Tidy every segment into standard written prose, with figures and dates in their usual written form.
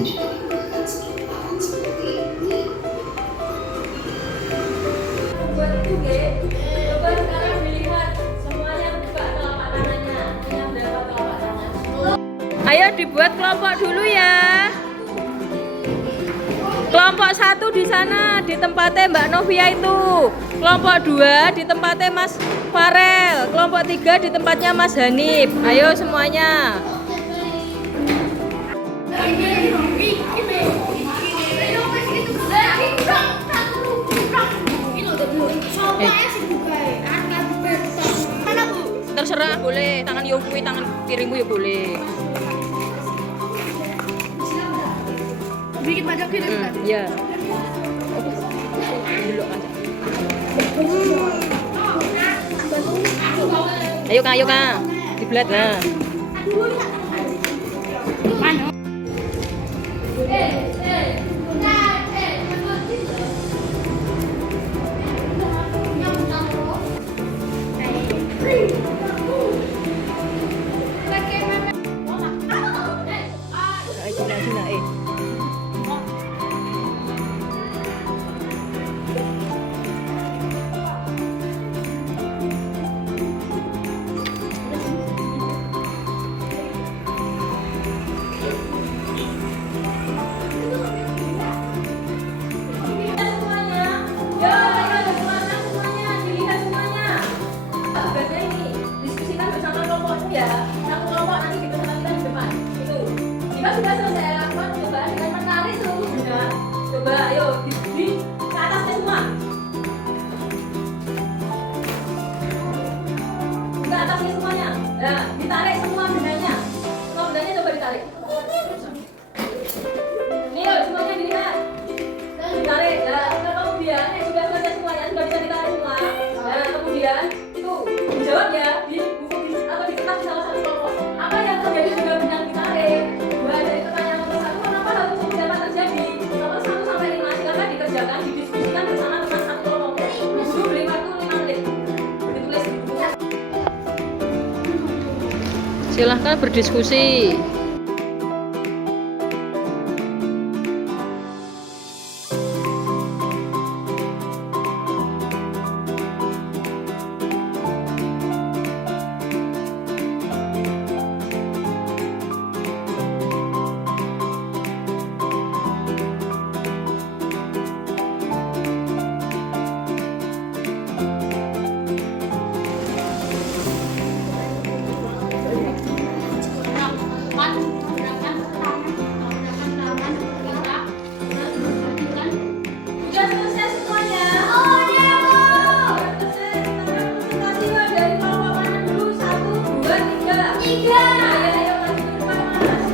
Buat itu, coba sekarang dilihat semuanya buka telapak tangannya. Punya berapa telapak tangan? Ayo dibuat kelompok dulu ya. Kelompok 1 di sana di tempatnya Mbak Novia itu. Kelompok 2 di tempatnya Mas Farel. Kelompok 3 di tempatnya Mas Hanif. Ayo semuanya. Terserah, boleh tangan Yokui, tangan kirimu ya boleh. Bikin pajak gitu kan? Ya. Dulu aja. Ayo Kak, dibelat nah. Sudah selesai lakukan coba dengan menarik seluruhnya. Coba ayo di ke atasnya semua. Ke atasnya semuanya. Nah, ditarik semua bendanya. Semua bendanya coba ditarik. Nih, yuk, semuanya dilihat. Ditarik. Nah, kemudian sudah selesai semuanya, sudah bisa ditarik semua. Nah, kemudian itu dijawab ya di buku atau di kertas salah satu kelompok. Apa yang terjadi juga benda ditarik? Dari pertanyaan nomor 1, kenapa hal tersebut dapat terjadi? Nomor 1 sampai 5 silakan dikerjakan, didiskusikan bersama teman satu kelompok. Dulu beli waktu 5 menit. Ditulis di bukunya. Silahkan berdiskusi. Sudah selesai semuanya? Oh iya Bu. Sekarang presentasi yuk dari kelompok mana dulu? 1, 2, 3. 3. Ayo maju ke depan Mas.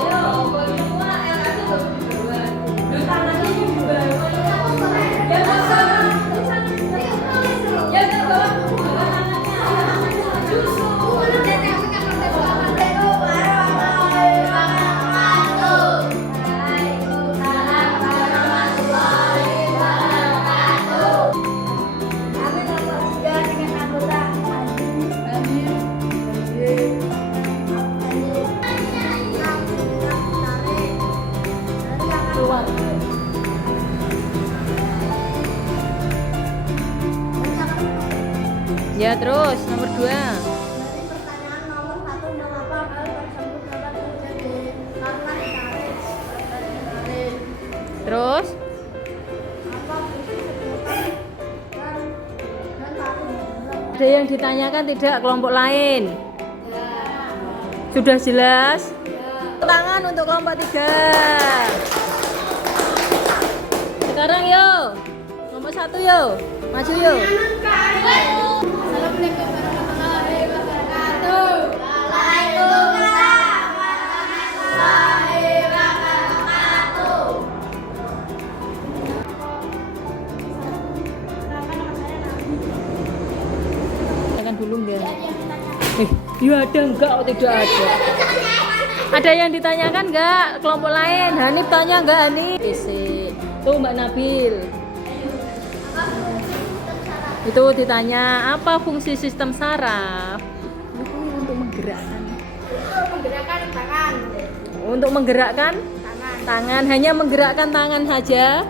Ayo, bagi semua L1 baru di bawah. Terus tangannya di bawah. Yang bawah. Yang ke bawah. Bawah tangannya. Justru. Ya terus nomor 2. Dari pertanyaan nomor 1, mengapa hal tersebut dapat terjadi? Karena ditarik. Terus Apa fungsi sebutan dan tarik? ada yang ditanyakan tidak kelompok lain? Sudah jelas? Tangan untuk kelompok 3. Sekarang yuk. Nomor 1 yuk. Maju yuk. Assalamualaikum warahmatullahi wabarakatuh. Waalaikumsalam warahmatullahi wabarakatuh. Tekan dulu enggak? Ya ada enggak? Oh, tidak ada. Ada yang ditanyakan enggak? Kelompok lain. Hanif tanya enggak Hanif? Isi. Tuh Mbak Nabil. Itu ditanya apa fungsi sistem saraf? Itu untuk menggerakkan Untuk menggerakkan tangan. Untuk menggerakkan tangan, hanya menggerakkan tangan saja.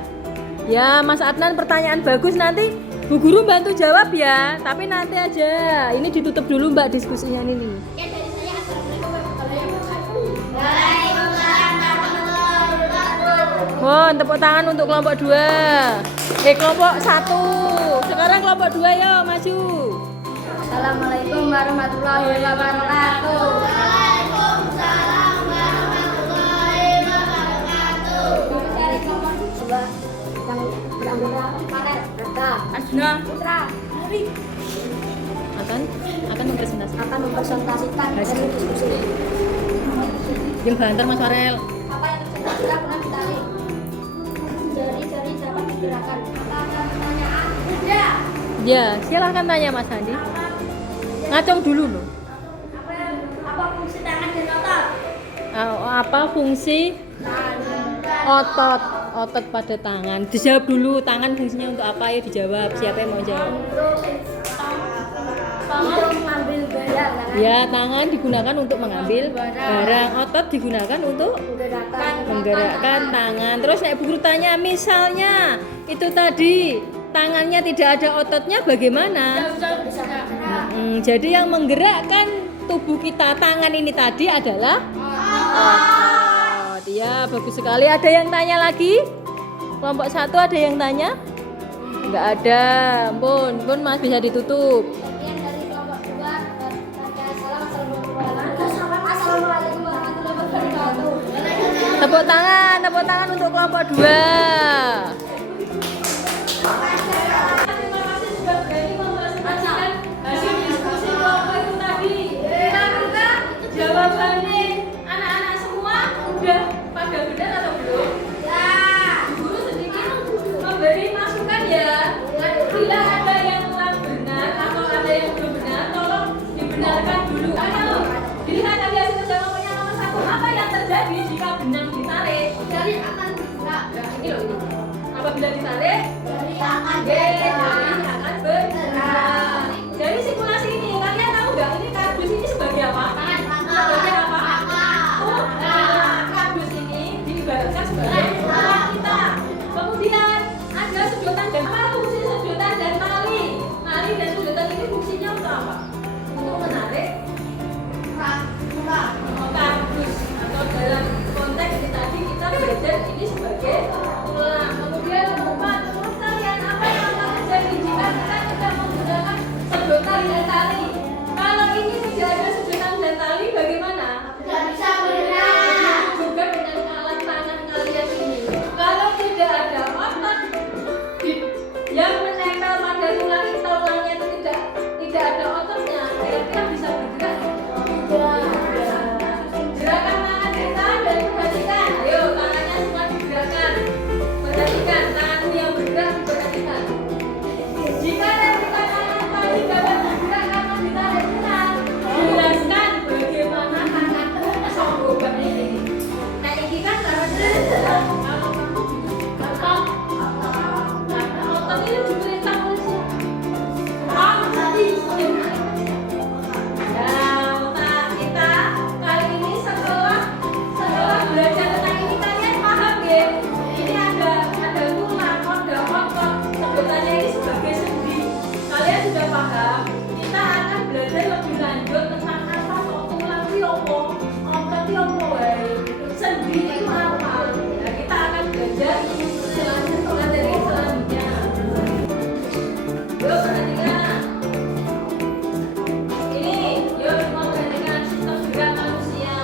Ya, Mas Adnan pertanyaan bagus, nanti Bu Guru bantu jawab ya. Tapi nanti aja. Ini ditutup dulu Mbak diskusinya ini. Ya dari saya assalamualaikum warahmatullahi wabarakatuh. Waalaikumsalam warahmatullahi wabarakatuh. Mohon tepuk tangan untuk kelompok 2. Kelompok 1. Sekarang kelompok 2 ya, maju. Assalamualaikum warahmatullahi wabarakatuh. Waalaikumsalam warahmatullahi wabarakatuh. Dari kelompok 2 yang beranggota Maret, Raka, Asna Putra, Hari akan mempresentasikan hasil diskusi. Yang banter Mas Farel. Apa yang terjadi tidak pernah ditarik. Jari-jari dapat digerakkan. Apa ada pertanyaan? Ada. Ya, silahkan tanya Mas Andi. Ngacung dulu loh. Apa fungsi tangan dan otot? Apa fungsi otot pada tangan? Dijawab dulu, tangan fungsinya untuk apa? Ya dijawab. Siapa yang mau jawab? Untuk mengambil barang. Ya, tangan digunakan untuk mengambil barang. Otot digunakan untuk menggerakkan tangan. Terus nek Bu Guru tanya, misalnya itu tadi tangannya tidak ada ototnya bagaimana? Jadi yang menggerakkan tubuh kita, tangan ini tadi adalah otot. Ya, bagus sekali. Ada yang tanya lagi? Kelompok 1 ada yang tanya? Enggak ada. Pun Mas bisa ditutup. Sekian dari kelompok 2. Assalamualaikum warahmatullahi wabarakatuh. Tepuk tangan untuk kelompok 2. Terima kasih sudah berani mempresentasikan hasil diskusi kelompok itu tadi. Kira-kira jawabannya anak-anak semua udah pada benar atau belum? Ya. Guru sedikit memberi masukan ya. Bila ada yang kurang benar atau ada yang belum benar, tolong dibenarkan dulu. Ayo, dilihat tadi hasil jawabannya nomor 1. Apa yang terjadi jika benang ditarik? Dari akan bergerak. Ini loh ini. Apabila ditarik, Dari akan jadi akan bergerak. Dari simulasi ini, kalian tahu nggak ini kardus ini sebagai apa? Sebagai apa? Oh, kardus ini diibaratkan sebagai tangan kita. Kemudian ada sedotan dan apa fungsi sedotan dan tali? Tali dan sedotan ini fungsinya untuk apa? Untuk menarik kardus, atau dalam konteks ini tadi kita belajar ini sebagai tulang. Kemudian menurut kalian apa yang akan terjadi jika kita tidak menggunakan sedotan dan tali? Kalau ini tidak ada sedotan dan tali bagaimana? Tidak bisa bergerak. Juga dengan alat tangan kalian ini. Kalau tidak ada otot yang menempel pada tulang, tulangnya itu tidak ada ototnya, kira-kira bisa bergerak? Gerakan tangan kita dan perhatikan. Ayo tangannya semua digerakkan. Perhatikan tangan yang bergerak, diperhatikan. Jika nanti tangan tadi dapat bergerak karena ditarik benar, jelaskan bagaimana tangan songgoban ini. Nah ini kan karena kalau kamu otot, karena otot ini diperintah oleh siapa? Nah, otak kita kali ini setelah belajar tentang ini kalian paham ya? Ini ada tulang, ada otot, sebutannya ini sebagai sendi. Kalian sudah paham? Kita akan belajar lebih lanjut tentang apa kok tulang itu apa, otot itu apa, sendi itu apa. Nah, kita akan belajar materi selanjutnya. Yuk perhatikan. Ini, yuk semua perhatikan sistem gerak manusia.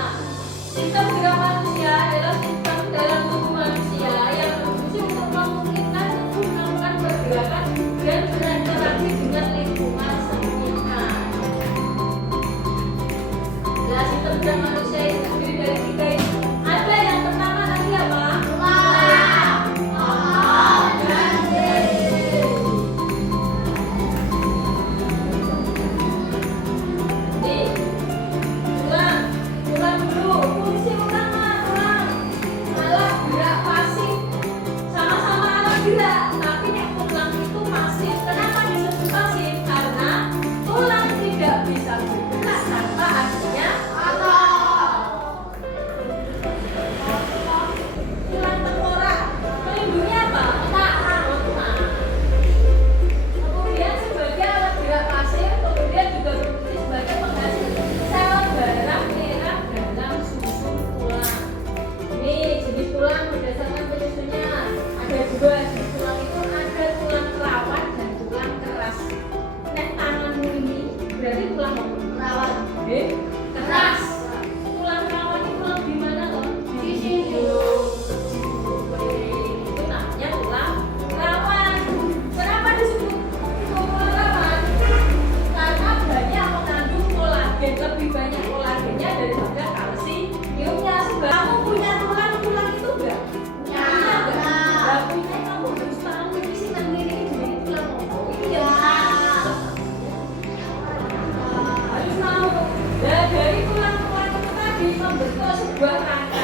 Sistem gerak manusia adalah sistem dalam tubuh manusia yang berfungsi untuk memungkinkan tubuh melakukan pergerakan dan berinteraksi dengan lingkungan sekitar. Nah, sistem gerak manusia ini terdiri dari 3 ini. Ada yang pertama tadi apa? Nih, ulang dulu. Fungsi utama tulang alat gerak pasif, sama-sama alat gerak, tapi nek tulang itu pasif. Kenapa disebut pasif? Karena tulang tidak bisa bergerak tanpa adanya otot. lebih keras. Tulang rawan itu lebih mana loh? Di sini. Itu namanya tulang rawan. Kenapa disebut tulang rawan? Karena banyak mengandung kolagen, lebih banyak kolagennya daripada kalsiumnya. Kamu punya tulang itu enggak? Ya. Enggak punya, kamu harus tahu ini sih namanya ini tulang apa. Ini ya. Harus tahu. Dan dari tulang-tulang itu tadi membentuk sebuah rangka.